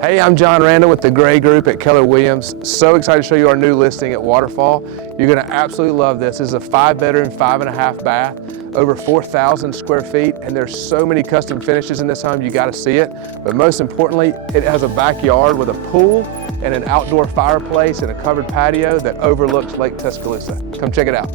Hey, I'm John Randall with the Gray Group at Keller Williams. So excited to show you our new listing at Waterfall. You're gonna absolutely love this. This is a 5-bedroom, 5.5 bath, over 4,000 square feet, and there's so many custom finishes in this home, you gotta see it. But most importantly, it has a backyard with a pool and an outdoor fireplace and a covered patio that overlooks Lake Tuscaloosa. Come check it out.